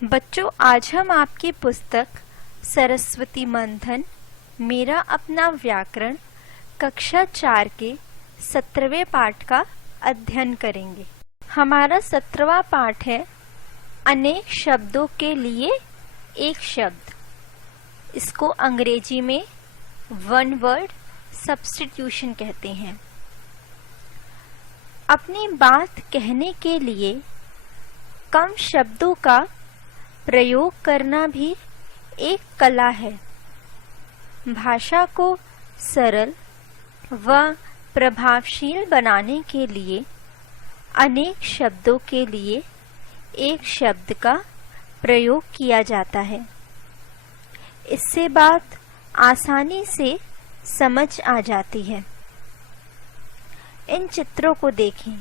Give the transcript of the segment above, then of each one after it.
बच्चों, आज हम आपकी पुस्तक सरस्वती मंथन मेरा अपना व्याकरण कक्षा 4 के 17वें पाठ का अध्ययन करेंगे। हमारा 17वां पाठ है अनेक शब्दों के लिए एक शब्द। इसको अंग्रेजी में वन वर्ड सब्स्टिट्यूशन कहते हैं। अपनी बात कहने के लिए कम शब्दों का प्रयोग करना भी एक कला है। भाषा को सरल व प्रभावशील बनाने के लिए अनेक शब्दों के लिए एक शब्द का प्रयोग किया जाता है। इससे बात आसानी से समझ आ जाती है। इन चित्रों को देखें।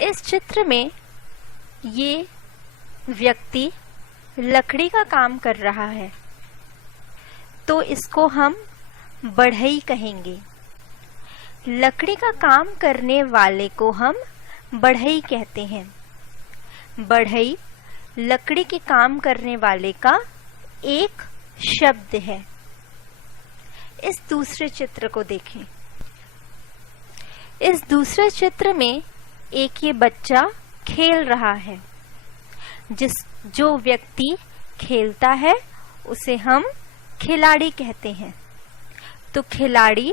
इस चित्र में ये व्यक्ति लकड़ी का काम कर रहा है, तो इसको हम बढ़ई कहेंगे। लकड़ी का काम करने वाले को हम बढ़ई कहते हैं। बढ़ई लकड़ी के काम करने वाले का एक शब्द है। इस दूसरे चित्र को देखें। इस दूसरे चित्र में एक ये बच्चा खेल रहा है। जो व्यक्ति खेलता है उसे हम खिलाड़ी कहते हैं। तो खिलाड़ी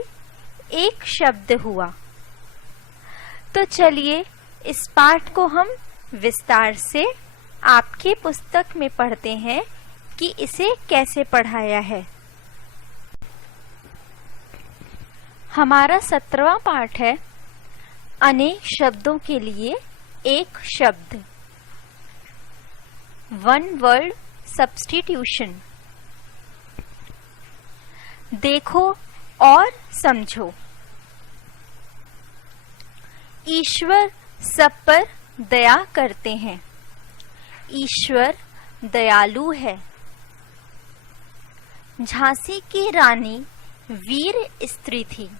एक शब्द हुआ। तो चलिए इस पाठ को हम विस्तार से आपकी पुस्तक में पढ़ते हैं कि इसे कैसे पढ़ाया है। हमारा 17वां पाठ है अनेक शब्दों के लिए एक शब्द, वन वर्ड सब्स्टिट्यूशन। देखो और समझो। ईश्वर सब पर दया करते हैं। ईश्वर दयालु है। झांसी की रानी वीर स्त्री थी।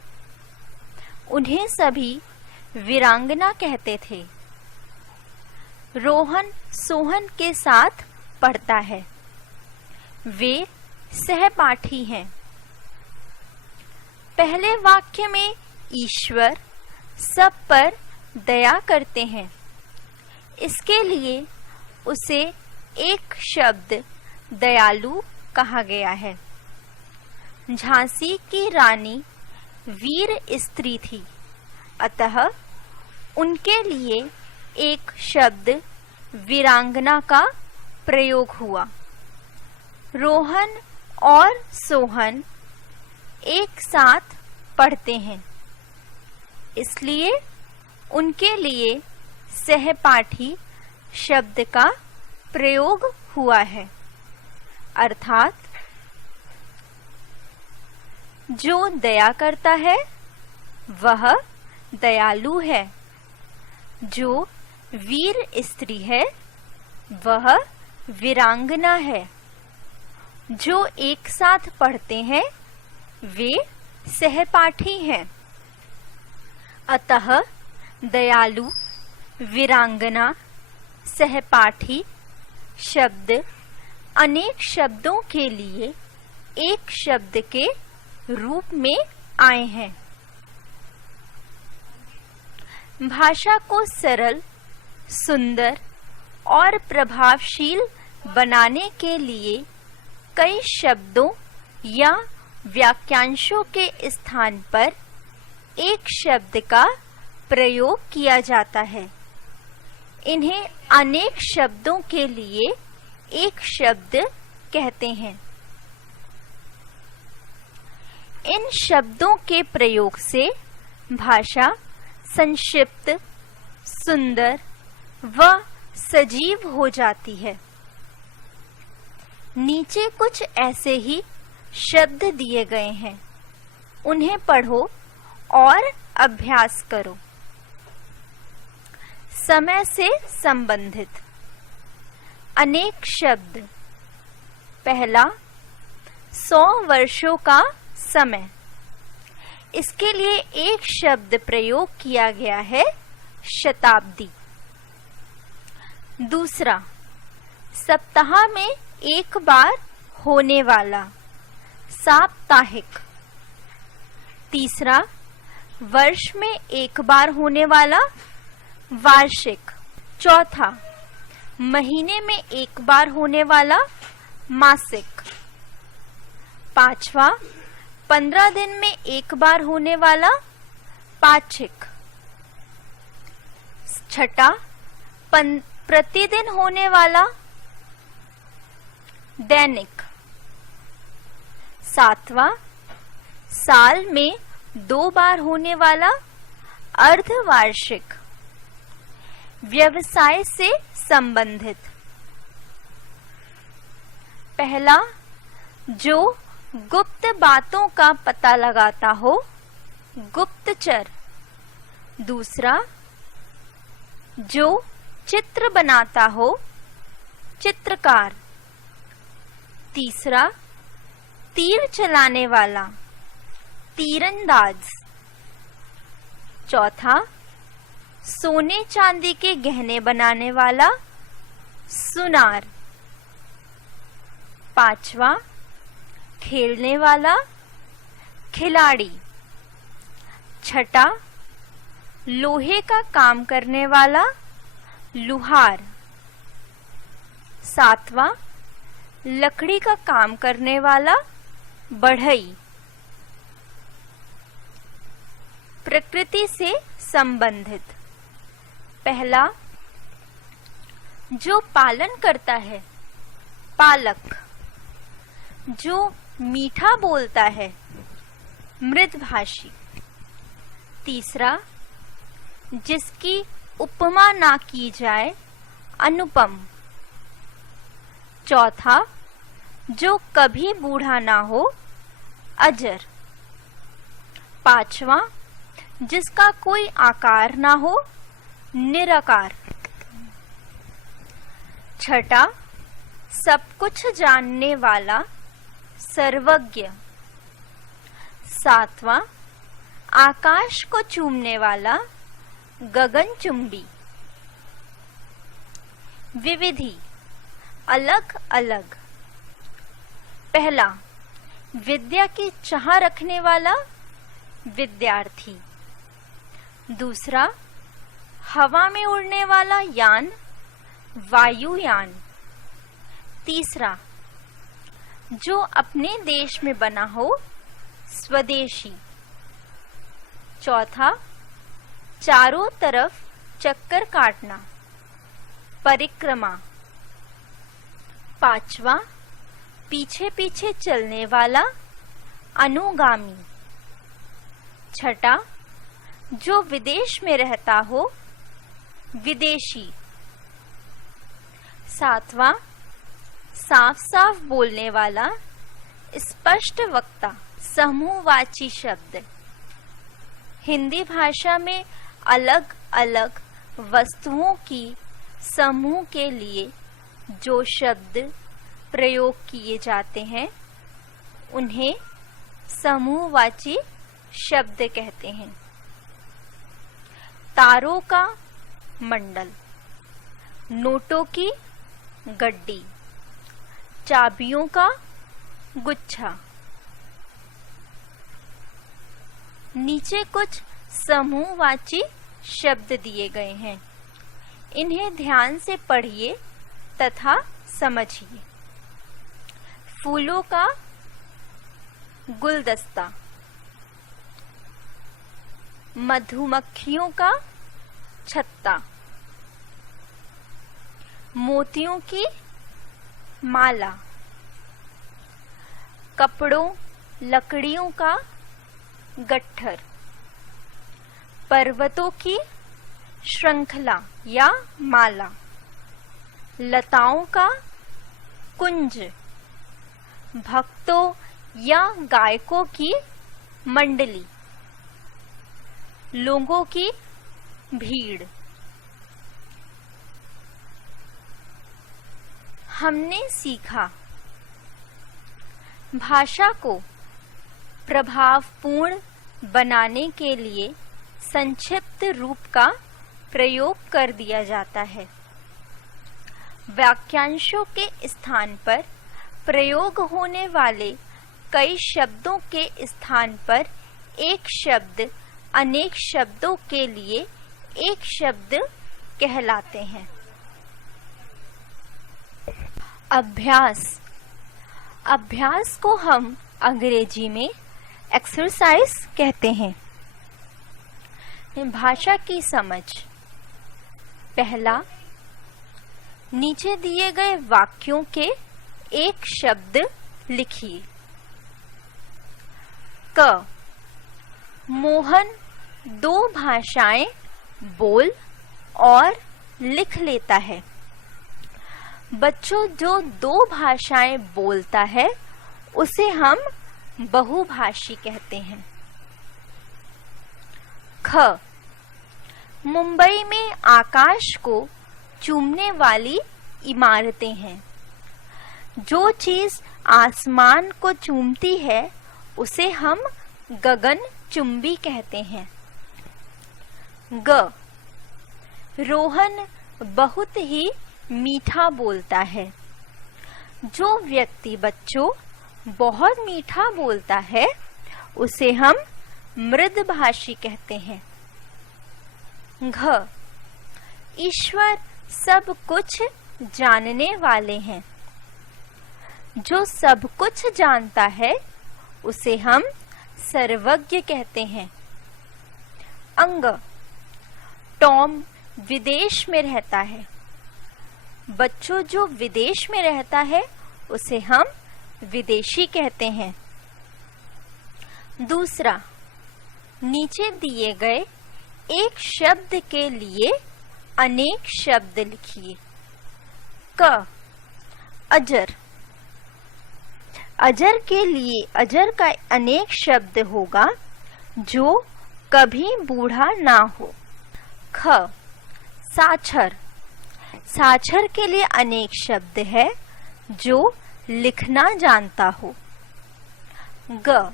उन्हें सभी वीरांगना कहते थे। रोहन सोहन के साथ पढ़ता है। वे सहपाठी हैं। पहले वाक्य में ईश्वर सब पर दया करते हैं, इसके लिए उसे एक शब्द दयालु कहा गया है। झांसी की रानी वीर स्त्री थी, अतः उनके लिए एक शब्द वीरांगना का प्रयोग हुआ। रोहन और सोहन एक साथ पढ़ते हैं, इसलिए उनके लिए सहपाठी शब्द का प्रयोग हुआ है। अर्थात जो दया करता है वह दयालु है। जो वीर स्त्री है वह वीरांगना है। जो एक साथ पढ़ते हैं वे सहपाठी हैं। अतः दयालु, वीरांगना, सहपाठी शब्द अनेक शब्दों के लिए एक शब्द के रूप में आए हैं। भाषा को सरल, सुंदर और प्रभावशील बनाने के लिए कई शब्दों या वाक्यांशों के स्थान पर एक शब्द का प्रयोग किया जाता है। इन्हें अनेक शब्दों के लिए एक शब्द कहते हैं। इन शब्दों के प्रयोग से भाषा संक्षिप्त, सुंदर व सजीव हो जाती है। नीचे कुछ ऐसे ही शब्द दिए गए हैं, उन्हें पढ़ो और अभ्यास करो। समय से संबंधित अनेक शब्द। पहला 100 वर्षों का समय। इसके लिए एक शब्द प्रयोग किया गया है, शताब्दी। दूसरा, सप्ताह में एक बार होने वाला, साप्ताहिक। तीसरा, वर्ष में एक बार होने वाला, वार्षिक। चौथा, महीने में एक बार होने वाला, मासिक। पांचवा, 15 दिन में एक बार होने वाला, पाक्षिक। छठा, प्रतिदिन होने वाला, दैनिक। सातवां, साल में 2 बार होने वाला, अर्धवार्षिक। व्यवसाय से संबंधित। पहला, जो गुप्त बातों का पता लगाता हो, गुप्तचर। दूसरा, जो चित्र बनाता हो, चित्रकार। तीसरा, तीर चलाने वाला, तीरंदाज। चौथा, सोने चांदी के गहने बनाने वाला, सुनार। पांचवा, खेलने वाला, खिलाड़ी। छठा, लोहे का काम करने वाला, लुहार। सातवां, लकड़ी का काम करने वाला, बढ़ई। प्रकृति से संबंधित। पहला, जो पालन करता है, पालक। जो मीठा बोलता है, मृदभाषी। तीसरा, जिसकी उपमा ना की जाए, अनुपम। चौथा, जो कभी बूढ़ा ना हो, अजर। पांचवा, जिसका कोई आकार ना हो, निराकार। छठा, सब कुछ जानने वाला, सर्वज्ञ। सातवां, आकाश को चूमने वाला, गगनचुंबी। विविधि, अलग अलग। पहला, विद्या की चाह रखने वाला, विद्यार्थी। दूसरा, हवा में उड़ने वाला यान, वायुयान। तीसरा, जो अपने देश में बना हो, स्वदेशी। चौथा, चारों तरफ चक्कर काटना, परिक्रमा। पांचवा, पीछे पीछे चलने वाला, अनुगामी। छठा, जो विदेश में रहता हो, विदेशी। सातवां, साफ साफ बोलने वाला, स्पष्ट वक्ता, समूहवाची शब्द। हिंदी भाषा में अलग अलग वस्तुओं की समूह के लिए जो शब्द प्रयोग किए जाते हैं, उन्हें समूहवाची शब्द कहते हैं। तारों का मंडल, नोटों की गड्डी, चाबियों का गुच्छा। नीचे कुछ समूहवाची शब्द दिए गए हैं, इन्हें ध्यान से पढ़िए तथा समझिए। फूलों का गुलदस्ता, मधुमक्खियों का छत्ता, मोतियों की माला, कपड़ों लकड़ियों का गट्ठर, पर्वतों की श्रृंखला या माला, लताओं का कुंज, भक्तों या गायकों की मंडली, लोगों की भीड़। हमने सीखा भाषा को प्रभावपूर्ण बनाने के लिए संक्षिप्त रूप का प्रयोग कर दिया जाता है। वाक्यांशों के स्थान पर प्रयोग होने वाले कई शब्दों के स्थान पर एक शब्द अनेक शब्दों के लिए एक शब्द कहलाते हैं। अभ्यास। अभ्यास को हम अंग्रेजी में एक्सरसाइज कहते हैं। भाषा की समझ। पहला, नीचे दिए गए वाक्यों के एक शब्द लिखिए। क, मोहन 2 भाषाएं बोल और लिख लेता है। बच्चों, जो 2 भाषाएं बोलता है उसे हम बहुभाषी कहते हैं। ख, मुंबई में आकाश को चूमने वाली इमारतें हैं। जो चीज आसमान को चूमती है उसे हम गगन चुंबी कहते हैं। ग, रोहन बहुत ही मीठा बोलता है। जो व्यक्ति बच्चों बहुत मीठा बोलता है उसे हम मृदभाषी कहते हैं। घ, ईश्वर सब कुछ जानने वाले हैं। जो सब कुछ जानता है उसे हम सर्वज्ञ कहते हैं। अंग, टॉम विदेश में रहता है। बच्चों, जो विदेश में रहता है उसे हम विदेशी कहते हैं। दूसरा, नीचे दिए गए एक शब्द के लिए अनेक शब्द लिखिए। क, अजर। अजर के लिए अजर का अनेक शब्द होगा जो कभी बूढ़ा ना हो। ख, साक्षर। साक्षर के लिए अनेक शब्द है जो लिखना जानता हो। ग,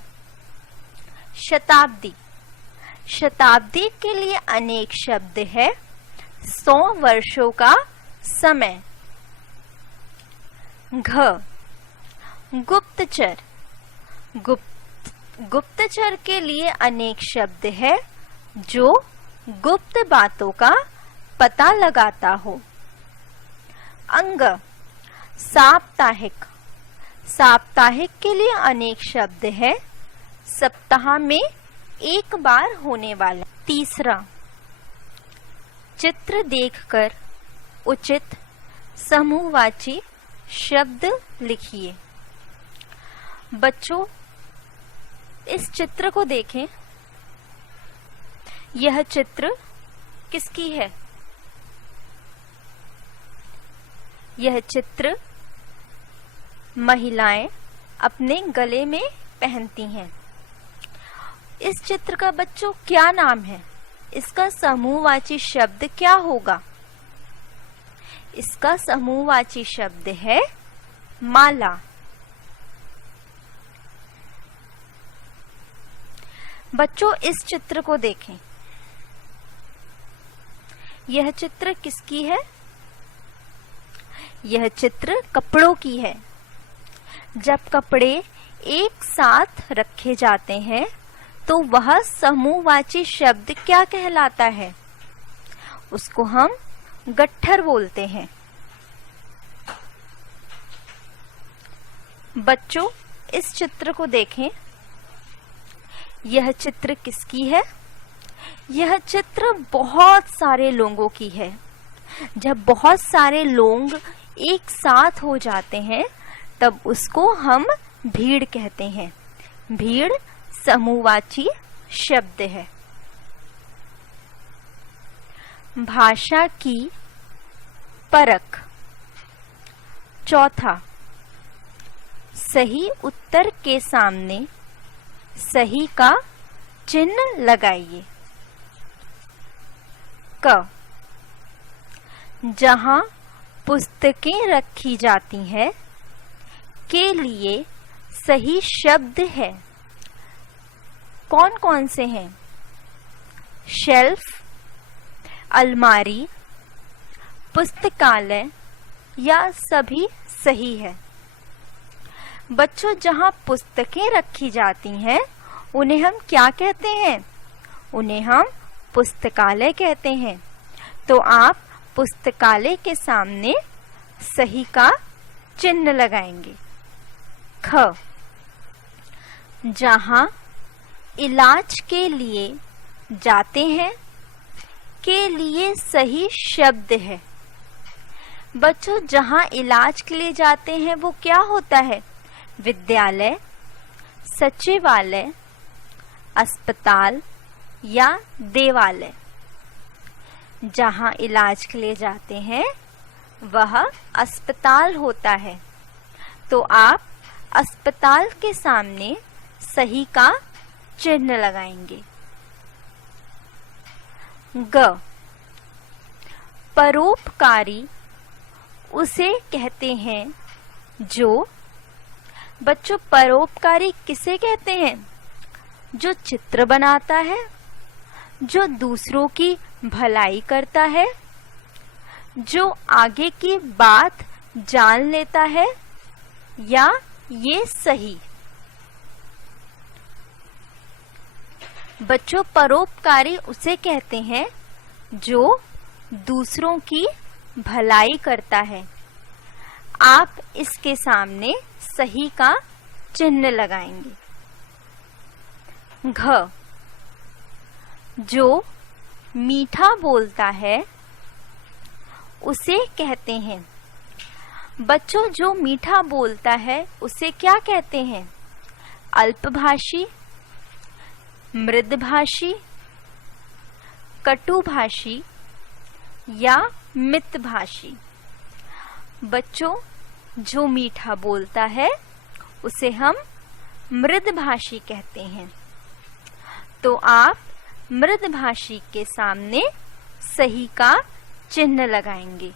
शताब्दी। शताब्दी के लिए अनेक शब्द है 100 वर्षों का समय। घ, गुप्तचर। गुप्तचर के लिए अनेक शब्द है जो गुप्त बातों का पता लगाता हो। अंग, साप्ताहिक। साप्ताहिक के लिए अनेक शब्द है सप्ताह में एक बार होने वाला। तीसरा, चित्र देखकर उचित समूहवाची शब्द लिखिए। बच्चों, इस चित्र को देखें। यह चित्र किसकी है? यह चित्र महिलाएं अपने गले में पहनती हैं। इस चित्र का बच्चों क्या नाम है? इसका समूहवाची शब्द क्या होगा? इसका समूहवाची शब्द है माला। बच्चों, इस चित्र को देखें। यह चित्र किसकी है? यह चित्र कपड़ों की है। जब कपड़े एक साथ रखे जाते हैं तो वह समूहवाची शब्द क्या कहलाता है? उसको हम गट्ठर बोलते हैं। बच्चों, इस चित्र को देखें। यह चित्र किसकी है? यह चित्र बहुत सारे लोगों की है। जब बहुत सारे लोग एक साथ हो जाते हैं तब उसको हम भीड़ कहते हैं। भीड़ समूहवाची शब्द है। भाषा की परख। चौथा, सही उत्तर के सामने सही का चिन्ह लगाइए। क, जहां पुस्तकें रखी जाती हैं के लिए सही शब्द है। कौन कौन से हैं? शेल्फ, अलमारी, पुस्तकालय, या सभी सही है। बच्चों, जहाँ पुस्तकें रखी जाती हैं उन्हें हम क्या कहते हैं? उन्हें हम पुस्तकालय कहते हैं। तो आप पुस्तकालय के सामने सही का चिन्ह लगाएंगे। ख, जहाँ इलाज के लिए जाते हैं के लिए सही शब्द है। बच्चों, जहाँ इलाज के लिए जाते हैं वो क्या होता है? विद्यालय, सचिवालय, अस्पताल या देवालय। जहाँ इलाज के लिए जाते हैं वह अस्पताल होता है। तो आप अस्पताल के सामने सही का चिन्ह लगाएंगे। ग, परोपकारी उसे कहते हैं जो, बच्चों परोपकारी किसे कहते हैं? जो चित्र बनाता है, जो दूसरों की भलाई करता है, जो आगे की बात जान लेता है, या ये सही? बच्चों, परोपकारी उसे कहते हैं जो दूसरों की भलाई करता है। आप इसके सामने सही का चिन्ह लगाएंगे। घ, जो मीठा बोलता है उसे कहते हैं। बच्चों, जो मीठा बोलता है उसे क्या कहते हैं? अल्पभाषी, मृदभाषी, कटुभाषी या मितभाषी। बच्चों, जो मीठा बोलता है उसे हम मृदभाषी कहते हैं। तो आप मृदभाषी के सामने सही का चिन्ह लगाएंगे।